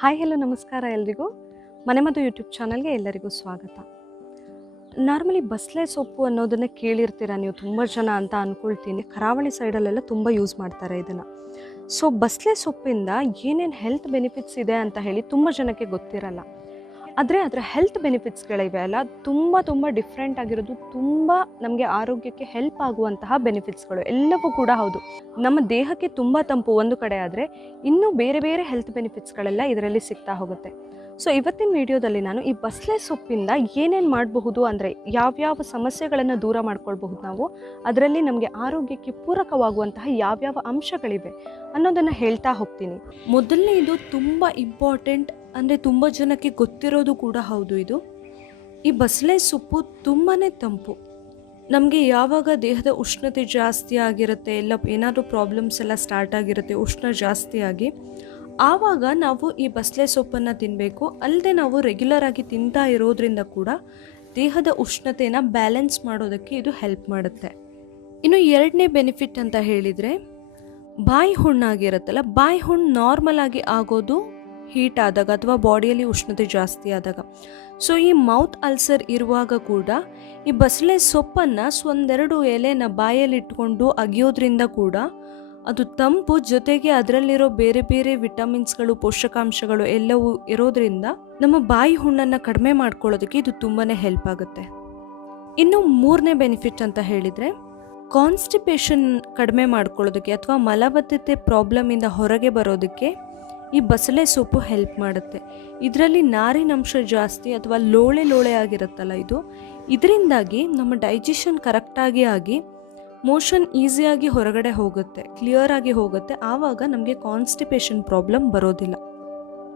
Hi hello ನಮಸ್ಕಾರ ಎಲ್ರಿಗೂ. ಮನೆಮದ್ದು ಯೂಟ್ಯೂಬ್ ಚಾನಲ್ಗೆ ಎಲ್ಲರಿಗೂ ಸ್ವಾಗತ. ನಾರ್ಮಲಿ ಬಸಳೆ ಸೊಪ್ಪು ಅನ್ನೋದನ್ನು ಕೇಳಿರ್ತೀರ ನೀವು ತುಂಬ ಜನ ಅಂತ ಅಂದ್ಕೊಳ್ತೀನಿ. ಕರಾವಳಿ ಸೈಡಲ್ಲೆಲ್ಲ ತುಂಬ ಯೂಸ್ ಮಾಡ್ತಾರೆ ಇದನ್ನು. ಸೊ ಬಸಳೆ ಸೊಪ್ಪಿಂದ ಏನೇನು ಹೆಲ್ತ್ ಬೆನಿಫಿಟ್ಸ್ ಇದೆ ಅಂತ ಹೇಳಿ ತುಂಬ ಜನಕ್ಕೆ ಗೊತ್ತಿರಲ್ಲ. ಆದರೆ ಅದರ ಹೆಲ್ತ್ ಬೆನಿಫಿಟ್ಸ್ಗಳಿವೆ ಅಲ್ಲ, ತುಂಬ ಡಿಫ್ರೆಂಟ್ ಆಗಿರೋದು, ತುಂಬ ನಮಗೆ ಆರೋಗ್ಯಕ್ಕೆ ಹೆಲ್ಪ್ ಆಗುವಂತಹ ಬೆನಿಫಿಟ್ಸ್ಗಳು ಎಲ್ಲವೂ ಕೂಡ ಹೌದು. ನಮ್ಮ ದೇಹಕ್ಕೆ ತುಂಬ ತಂಪು ಒಂದು ಕಡೆ, ಆದರೆ ಇನ್ನೂ ಬೇರೆ ಬೇರೆ ಹೆಲ್ತ್ ಬೆನಿಫಿಟ್ಸ್ಗಳೆಲ್ಲ ಇದರಲ್ಲಿ ಸಿಗ್ತಾ ಹೋಗುತ್ತೆ. ಸೊ ಇವತ್ತಿನ ವಿಡಿಯೋದಲ್ಲಿ ನಾನು ಈ ಬಸಳೆ ಸೊಪ್ಪಿಂದ ಏನೇನು ಮಾಡಬಹುದು, ಅಂದರೆ ಯಾವ್ಯಾವ ಸಮಸ್ಯೆಗಳನ್ನು ದೂರ ಮಾಡ್ಕೊಳ್ಬಹುದು ನಾವು, ಅದರಲ್ಲಿ ನಮಗೆ ಆರೋಗ್ಯಕ್ಕೆ ಪೂರಕವಾಗುವಂತಹ ಯಾವ್ಯಾವ ಅಂಶಗಳಿವೆ ಅನ್ನೋದನ್ನು ಹೇಳ್ತಾ ಹೋಗ್ತೀನಿ. ಮೊದಲನೇ ಇದು ತುಂಬ ಇಂಪಾರ್ಟೆಂಟ್, ಅಂದರೆ ತುಂಬ ಜನಕ್ಕೆ ಗೊತ್ತಿರೋದು ಕೂಡ ಹೌದು. ಇದು ಈ ಬಸಳೆ ಸೊಪ್ಪು ತುಂಬಾ ತಂಪು. ನಮಗೆ ಯಾವಾಗ ದೇಹದ ಉಷ್ಣತೆ ಜಾಸ್ತಿ ಆಗಿರುತ್ತೆ, ಎಲ್ಲ ಏನಾದರೂ ಪ್ರಾಬ್ಲಮ್ಸ್ ಎಲ್ಲ ಸ್ಟಾರ್ಟ್ ಆಗಿರುತ್ತೆ ಉಷ್ಣ ಜಾಸ್ತಿ ಆಗಿ, ಆವಾಗ ನಾವು ಈ ಬಸಳೆ ಸೊಪ್ಪನ್ನು ತಿನ್ನಬೇಕು. ಅಲ್ಲದೆ ನಾವು ರೆಗ್ಯುಲರ್ ಆಗಿ ತಿಂತಾ ಇರೋದ್ರಿಂದ ಕೂಡ ದೇಹದ ಉಷ್ಣತೆನ ಬ್ಯಾಲೆನ್ಸ್ ಮಾಡೋದಕ್ಕೆ ಇದು ಹೆಲ್ಪ್ ಮಾಡುತ್ತೆ. ಇನ್ನು ಎರಡನೇ ಬೆನಿಫಿಟ್ ಅಂತ ಹೇಳಿದರೆ, ಬಾಯಿ ಹುಣ್ಣಾಗಿರುತ್ತಲ್ಲ, ಬಾಯಿ ಹುಣ್ಣು ನಾರ್ಮಲ್ ಆಗಿ ಆಗೋದು ಹೀಟ್ ಆದಾಗ ಅಥವಾ ಬಾಡಿಯಲ್ಲಿ ಉಷ್ಣತೆ ಜಾಸ್ತಿ ಆದಾಗ. ಸೊ ಈ ಮೌತ್ ಅಲ್ಸರ್ ಇರುವಾಗ ಕೂಡ ಈ ಬಸಳೆ ಸೊಪ್ಪನ್ನು ಒಂದೆರಡು ಎಲೆನ ಬಾಯಲ್ಲಿ ಇಟ್ಕೊಂಡು ಅಗಿಯೋದ್ರಿಂದ ಕೂಡ ಅದು ತಂಪು, ಜೊತೆಗೆ ಅದರಲ್ಲಿರೋ ಬೇರೆ ಬೇರೆ ವಿಟಮಿನ್ಸ್ಗಳು, ಪೋಷಕಾಂಶಗಳು ಎಲ್ಲವೂ ಇರೋದ್ರಿಂದ ನಮ್ಮ ಬಾಯಿ ಹುಣ್ಣನ್ನು ಕಡಿಮೆ ಮಾಡ್ಕೊಳ್ಳೋದಕ್ಕೆ ಇದು ತುಂಬಾ ಹೆಲ್ಪ್ ಆಗುತ್ತೆ. ಇನ್ನು ಮೂರನೇ ಬೆನಿಫಿಟ್ ಅಂತ ಹೇಳಿದರೆ, ಕಾನ್ಸ್ಟಿಪೇಷನ್ ಕಡಿಮೆ ಮಾಡ್ಕೊಳ್ಳೋದಕ್ಕೆ ಅಥವಾ ಮಲಬದ್ಧತೆ ಪ್ರಾಬ್ಲಮಿಂದ ಹೊರಗೆ ಬರೋದಕ್ಕೆ ಈ ಬಸಳೆ ಸೊಪ್ಪು ಹೆಲ್ಪ್ ಮಾಡುತ್ತೆ. ಇದರಲ್ಲಿ ನಾರಿನಂಶ ಜಾಸ್ತಿ ಅಥವಾ ಲೋಳೆ ಆಗಿರುತ್ತಲ್ಲ, ಇದರಿಂದಾಗಿ ನಮ್ಮ ಡೈಜೆಷನ್ ಕರೆಕ್ಟಾಗಿ ಆಗಿ ಮೋಷನ್ ಈಸಿಯಾಗಿ ಹೊರಗಡೆ ಹೋಗುತ್ತೆ, ಕ್ಲಿಯರ್ ಆಗಿ ಹೋಗುತ್ತೆ. ಆವಾಗ ನಮಗೆ ಕಾನ್ಸ್ಟಿಪೇಷನ್ ಪ್ರಾಬ್ಲಮ್ ಬರೋದಿಲ್ಲ.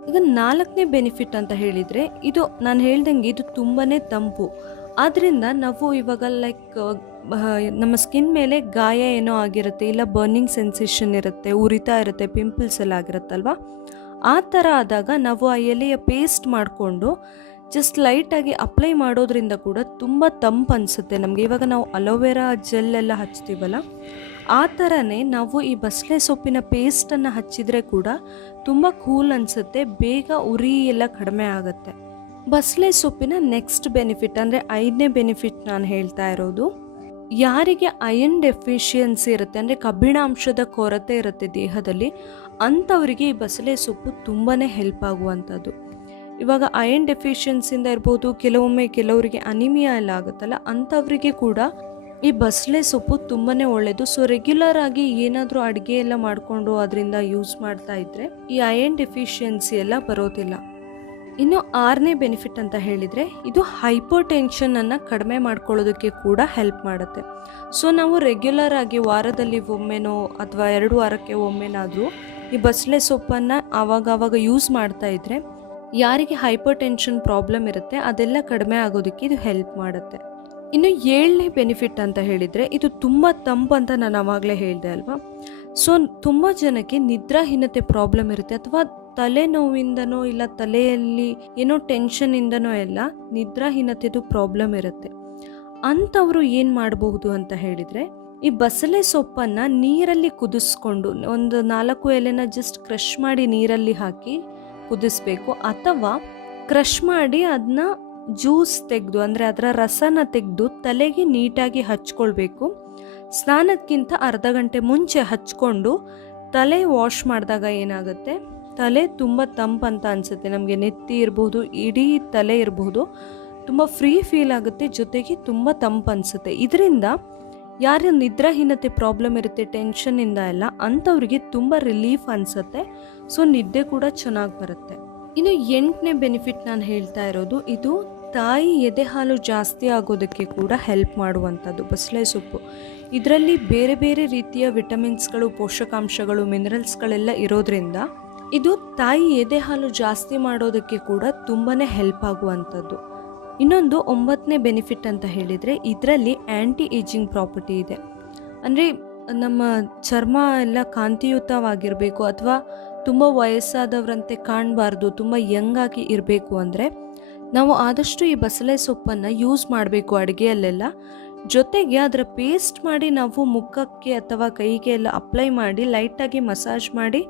ಈಗ ನಾಲ್ಕನೇ ಬೆನಿಫಿಟ್ ಅಂತ ಹೇಳಿದರೆ, ಇದು ನಾನು ಹೇಳ್ದಂಗೆ ಇದು ತುಂಬಾ ತಂಪು. ಆದ್ದರಿಂದ ನಾವು ಇವಾಗ ನಮ್ಮ ಸ್ಕಿನ್ ಮೇಲೆ ಗಾಯ ಏನೋ ಆಗಿರುತ್ತೆ, ಇಲ್ಲ ಬರ್ನಿಂಗ್ ಸೆನ್ಸೇಷನ್ ಇರುತ್ತೆ, ಉರಿತಾ ಇರುತ್ತೆ, ಪಿಂಪಲ್ಸ್ ಎಲ್ಲ ಆಗಿರುತ್ತಲ್ವ, ಆ ಥರ ಆದಾಗ ನಾವು ಆ ಎಲೆಯ ಪೇಸ್ಟ್ ಮಾಡಿಕೊಂಡು ಜಸ್ಟ್ ಲೈಟಾಗಿ ಅಪ್ಲೈ ಮಾಡೋದ್ರಿಂದ ಕೂಡ ತುಂಬ ತಂಪು ಅನಿಸುತ್ತೆ ನಮಗೆ. ಇವಾಗ ನಾವು ಅಲೋವೆರಾ ಜೆಲ್ ಎಲ್ಲ ಹಚ್ತೀವಲ್ಲ, ಆ ಥರನೇ ನಾವು ಈ ಬಸಳೆ ಸೊಪ್ಪಿನ ಪೇಸ್ಟನ್ನು ಹಚ್ಚಿದರೆ ಕೂಡ ತುಂಬ ಕೂಲ್ ಅನಿಸುತ್ತೆ, ಬೇಗ ಉರಿ ಎಲ್ಲ ಕಡಿಮೆ ಆಗುತ್ತೆ. ಬಸಳೆ ಸೊಪ್ಪಿನ ನೆಕ್ಸ್ಟ್ ಬೆನಿಫಿಟ್ ಅಂದರೆ ಐದನೇ ಬೆನಿಫಿಟ್ ನಾನು ಹೇಳ್ತಾ ಇರೋದು, ಯಾರಿಗೆ ಅಯನ್ ಡೆಫಿಷಿಯನ್ಸಿ ಇರುತ್ತೆ, ಅಂದರೆ ಕಬ್ಬಿಣಾಂಶದ ಕೊರತೆ ಇರುತ್ತೆ ದೇಹದಲ್ಲಿ, ಅಂಥವರಿಗೆ ಈ ಬಸಳೆ ಸೊಪ್ಪು ತುಂಬಾ ಹೆಲ್ಪ್ ಆಗುವಂಥದ್ದು. ಇವಾಗ ಅಯನ್ ಡೆಫಿಷಿಯನ್ಸಿಯಿಂದ ಇರ್ಬೋದು, ಕೆಲವರಿಗೆ ಅನಿಮಿಯಾ ಎಲ್ಲ ಆಗುತ್ತಲ್ಲ, ಅಂಥವರಿಗೆ ಕೂಡ ಈ ಬಸಳೆ ಸೊಪ್ಪು ತುಂಬಾ ಒಳ್ಳೆಯದು. ಸೊ ರೆಗ್ಯುಲರ್ ಆಗಿ ಏನಾದರೂ ಅಡುಗೆ ಎಲ್ಲ ಮಾಡಿಕೊಂಡು ಅದರಿಂದ ಯೂಸ್ ಮಾಡ್ತಾ ಇದ್ದರೆ ಈ ಅಯನ್ ಡೆಫಿಷಿಯನ್ಸಿ ಎಲ್ಲ ಬರೋದಿಲ್ಲ. ಇನ್ನು ಆರನೇ ಬೆನಿಫಿಟ್ ಅಂತ ಹೇಳಿದರೆ, ಇದು ಹೈಪರ್ ಟೆನ್ಷನನ್ನು ಕಡಿಮೆ ಮಾಡ್ಕೊಳ್ಳೋದಕ್ಕೆ ಕೂಡ ಹೆಲ್ಪ್ ಮಾಡುತ್ತೆ. ಸೊ ನಾವು ರೆಗ್ಯುಲರ್ ಆಗಿ ವಾರದಲ್ಲಿ ಒಮ್ಮೆನೋ ಅಥವಾ 2 ವಾರಕ್ಕೆ ಒಮ್ಮೆನಾದರೂ ಈ ಬಸಳೆ ಸೊಪ್ಪನ್ನು ಆವಾಗ ಯೂಸ್ ಮಾಡ್ತಾ ಇದ್ದರೆ ಯಾರಿಗೆ ಹೈಪರ್ ಟೆನ್ಷನ್ ಪ್ರಾಬ್ಲಮ್ ಇರುತ್ತೆ ಅದೆಲ್ಲ ಕಡಿಮೆ ಆಗೋದಕ್ಕೆ ಇದು ಹೆಲ್ಪ್ ಮಾಡುತ್ತೆ. ಇನ್ನು ಏಳನೇ ಬೆನಿಫಿಟ್ ಅಂತ ಹೇಳಿದರೆ, ಇದು ತುಂಬ ತಂಪು ಅಂತ ನಾನು ಆವಾಗಲೇ ಹೇಳಿದೆ ಅಲ್ವಾ. ಸೊ ತುಂಬ ಜನಕ್ಕೆ ನಿದ್ರಾಹೀನತೆ ಪ್ರಾಬ್ಲಮ್ ಇರುತ್ತೆ, ಅಥವಾ ತಲೆನೋವಿಂದನೋ ಇಲ್ಲ ತಲೆಯಲ್ಲಿ ಏನೋ ಟೆನ್ಷನಿಂದನೋ ಎಲ್ಲ ನಿದ್ರಾಹೀನತೆದು ಪ್ರಾಬ್ಲಮ್ ಇರುತ್ತೆ. ಅಂಥವರು ಏನು ಮಾಡಬಹುದು ಅಂತ ಹೇಳಿದರೆ, ಈ ಬಸಳೆ ಸೊಪ್ಪನ್ನು ನೀರಲ್ಲಿ ಕುದಿಸ್ಕೊಂಡು ಒಂದು 4 ಎಲೆನ ಜಸ್ಟ್ ಕ್ರಷ್ ಮಾಡಿ ನೀರಲ್ಲಿ ಹಾಕಿ ಕುದಿಸ್ಬೇಕು, ಅಥವಾ ಕ್ರಷ್ ಮಾಡಿ ಅದನ್ನ ಜ್ಯೂಸ್ ತೆಗೆದು, ಅಂದರೆ ಅದರ ರಸನ ತೆಗೆದು ತಲೆಗೆ ನೀಟಾಗಿ ಹಚ್ಕೊಳ್ಬೇಕು. ಸ್ನಾನಕ್ಕಿಂತ ಅರ್ಧ ಗಂಟೆ ಮುಂಚೆ ಹಚ್ಕೊಂಡು ತಲೆ ವಾಶ್ ಮಾಡಿದಾಗ ಏನಾಗುತ್ತೆ, ತಲೆ ತುಂಬ ತಂಪಂತ ಅನಿಸುತ್ತೆ ನಮಗೆ. ನೆತ್ತಿ ಇರ್ಬೋದು, ಇಡೀ ತಲೆ ಇರಬಹುದು, ತುಂಬ ಫ್ರೀ ಫೀಲ್ ಆಗುತ್ತೆ, ಜೊತೆಗೆ ತುಂಬ ತಂಪು ಅನಿಸುತ್ತೆ. ಇದರಿಂದ ಯಾರು ನಿದ್ರಾಹೀನತೆ ಪ್ರಾಬ್ಲಮ್ ಇರುತ್ತೆ ಟೆನ್ಷನ್ನಿಂದ ಎಲ್ಲ, ಅಂಥವ್ರಿಗೆ ತುಂಬ ರಿಲೀಫ್ ಅನಿಸುತ್ತೆ. ಸೊ ನಿದ್ದೆ ಕೂಡ ಚೆನ್ನಾಗಿ ಬರುತ್ತೆ. ಇನ್ನು 8ನೇ ಬೆನಿಫಿಟ್ ನಾನು ಹೇಳ್ತಾ ಇರೋದು, ಇದು ತಾಯಿ ಎದೆ ಹಾಲು ಜಾಸ್ತಿ ಆಗೋದಕ್ಕೆ ಕೂಡ ಹೆಲ್ಪ್ ಮಾಡುವಂಥದ್ದು ಬಸಳೆ ಸೊಪ್ಪು. ಇದರಲ್ಲಿ ಬೇರೆ ಬೇರೆ ರೀತಿಯ ವಿಟಮಿನ್ಸ್ಗಳು, ಪೋಷಕಾಂಶಗಳು, ಮಿನರಲ್ಸ್ಗಳೆಲ್ಲ ಇರೋದ್ರಿಂದ ಇದು ತಾಯಿ ಎದೆ ಹಾಲು ಜಾಸ್ತಿ ಮಾಡೋದಕ್ಕೆ ಕೂಡ ತುಂಬಾ ಹೆಲ್ಪ್ ಆಗುವಂಥದ್ದು. ಇನ್ನೊಂದು 9ನೇ ಬೆನಿಫಿಟ್ ಅಂತ ಹೇಳಿದರೆ, ಇದರಲ್ಲಿ ಆ್ಯಂಟಿ ಏಜಿಂಗ್ ಪ್ರಾಪರ್ಟಿ ಇದೆ. ಅಂದರೆ ನಮ್ಮ ಚರ್ಮ ಎಲ್ಲ ಕಾಂತಿಯುತವಾಗಿರಬೇಕು, ಅಥವಾ ತುಂಬ ವಯಸ್ಸಾದವರಂತೆ ಕಾಣಬಾರ್ದು, ತುಂಬ ಯಂಗಾಗಿ ಇರಬೇಕು ಅಂದರೆ ನಾವು ಆದಷ್ಟು ಈ ಬಸಳೆ ಸೊಪ್ಪನ್ನು ಯೂಸ್ ಮಾಡಬೇಕು ಅಡುಗೆಯಲ್ಲೆಲ್ಲ. ಜೊತೆಗೆ ಅದರ ಪೇಸ್ಟ್ ಮಾಡಿ ನಾವು ಮುಖಕ್ಕೆ ಅಥವಾ ಕೈಗೆ ಎಲ್ಲ ಅಪ್ಲೈ ಮಾಡಿ ಲೈಟಾಗಿ ಮಸಾಜ್ ಮಾಡಿ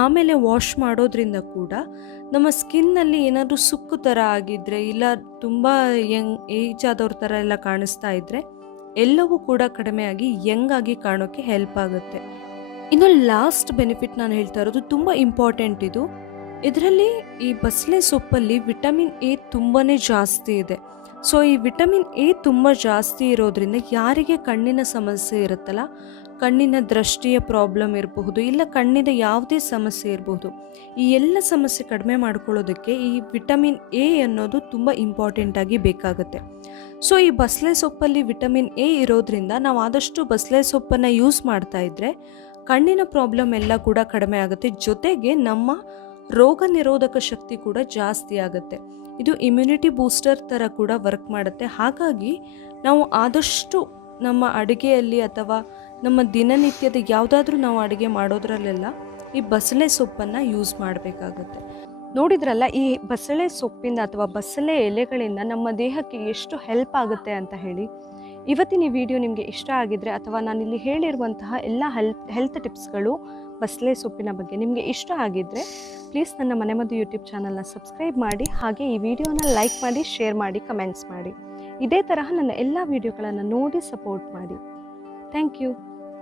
ಆಮೇಲೆ ವಾಶ್ ಮಾಡೋದ್ರಿಂದ ಕೂಡ ನಮ್ಮ ಸ್ಕಿನ್ನಲ್ಲಿ ಏನಾದರೂ ಸುಕ್ಕು ಥರ ಆಗಿದ್ದರೆ ಇಲ್ಲ ತುಂಬ ಏಜ್ ಆದವ್ರ ಥರ ಎಲ್ಲ ಕಾಣಿಸ್ತಾ ಇದ್ದರೆ ಎಲ್ಲವೂ ಕೂಡ ಕಡಿಮೆಯಾಗಿ ಯಂಗಾಗಿ ಕಾಣೋಕ್ಕೆ ಹೆಲ್ಪ್ ಆಗುತ್ತೆ. ಇನ್ನು ಲಾಸ್ಟ್ ಬೆನಿಫಿಟ್ ನಾನು ಹೇಳ್ತಾ ಇರೋದು ತುಂಬ ಇಂಪಾರ್ಟೆಂಟ್ ಇದು. ಇದರಲ್ಲಿ ಈ ಬಸಳೆ ಸೊಪ್ಪಲ್ಲಿ ವಿಟಮಿನ್ ಎ ತುಂಬಾ ಜಾಸ್ತಿ ಇದೆ. ಸೊ ಈ ವಿಟಮಿನ್ ಎ ತುಂಬ ಜಾಸ್ತಿ ಇರೋದ್ರಿಂದ ಯಾರಿಗೆ ಕಣ್ಣಿನ ಸಮಸ್ಯೆ ಇರುತ್ತಲ್ಲ, ಕಣ್ಣಿನ ದೃಷ್ಟಿಯ ಪ್ರಾಬ್ಲಮ್ ಇರಬಹುದು, ಇಲ್ಲ ಕಣ್ಣಿನ ಯಾವುದೇ ಸಮಸ್ಯೆ ಇರಬಹುದು, ಈ ಎಲ್ಲ ಸಮಸ್ಯೆ ಕಡಿಮೆ ಮಾಡ್ಕೊಳ್ಳೋದಕ್ಕೆ ಈ ವಿಟಮಿನ್ ಎ ಅನ್ನೋದು ತುಂಬ ಇಂಪಾರ್ಟೆಂಟಾಗಿ ಬೇಕಾಗುತ್ತೆ. ಸೊ ಈ ಬಸಳೆ ಸೊಪ್ಪಲ್ಲಿ ವಿಟಮಿನ್ ಎ ಇರೋದ್ರಿಂದ ನಾವು ಆದಷ್ಟು ಬಸಳೆ ಸೊಪ್ಪನ್ನು ಯೂಸ್ ಮಾಡ್ತಾ ಇದ್ದರೆ ಕಣ್ಣಿನ ಪ್ರಾಬ್ಲಮ್ ಎಲ್ಲ ಕೂಡ ಕಡಿಮೆ ಆಗುತ್ತೆ. ಜೊತೆಗೆ ನಮ್ಮ ರೋಗ ನಿರೋಧಕ ಶಕ್ತಿ ಕೂಡ ಜಾಸ್ತಿ ಆಗುತ್ತೆ. ಇದು ಇಮ್ಯುನಿಟಿ ಬೂಸ್ಟರ್ ಥರ ಕೂಡ ವರ್ಕ್ ಮಾಡುತ್ತೆ. ಹಾಗಾಗಿ ನಾವು ಆದಷ್ಟು ನಮ್ಮ ಅಡುಗೆಯಲ್ಲಿ ಅಥವಾ ನಮ್ಮ ದಿನನಿತ್ಯದ ಯಾವುದಾದ್ರೂ ನಾವು ಅಡುಗೆ ಮಾಡೋದ್ರಲ್ಲೆಲ್ಲ ಈ ಬಸಳೆ ಸೊಪ್ಪನ್ನು ಯೂಸ್ ಮಾಡಬೇಕಾಗತ್ತೆ. ನೋಡಿದ್ರಲ್ಲ, ಈ ಬಸಳೆ ಸೊಪ್ಪಿಂದ ಅಥವಾ ಬಸಳೆ ಎಲೆಗಳಿಂದ ನಮ್ಮ ದೇಹಕ್ಕೆ ಎಷ್ಟು ಹೆಲ್ಪ್ ಆಗುತ್ತೆ ಅಂತ ಹೇಳಿ. ಇವತ್ತಿನ ಈ ವಿಡಿಯೋ ನಿಮಗೆ ಇಷ್ಟ ಆಗಿದ್ರೆ ಅಥವಾ ನಾನಿಲ್ಲಿ ಹೇಳಿರುವಂತಹ ಎಲ್ಲ ಹೆಲ್ತ್ ಟಿಪ್ಸ್ಗಳು ಬಸಳೆ ಸೊಪ್ಪಿನ ಬಗ್ಗೆ ನಿಮಗೆ ಇಷ್ಟ ಆಗಿದ್ದರೆ ಪ್ಲೀಸ್ ನನ್ನ ಮನೆಮದ್ದು ಯೂಟ್ಯೂಬ್ ಚಾನಲ್ನ ಸಬ್ಸ್ಕ್ರೈಬ್ ಮಾಡಿ, ಹಾಗೆ ಈ ವಿಡಿಯೋನ ಲೈಕ್ ಮಾಡಿ, ಶೇರ್ ಮಾಡಿ, ಕಮೆಂಟ್ಸ್ ಮಾಡಿ. ಇದೇ ತರಹ ನನ್ನ ಎಲ್ಲ ವಿಡಿಯೋಗಳನ್ನು ನೋಡಿ ಸಪೋರ್ಟ್ ಮಾಡಿ. Thank you.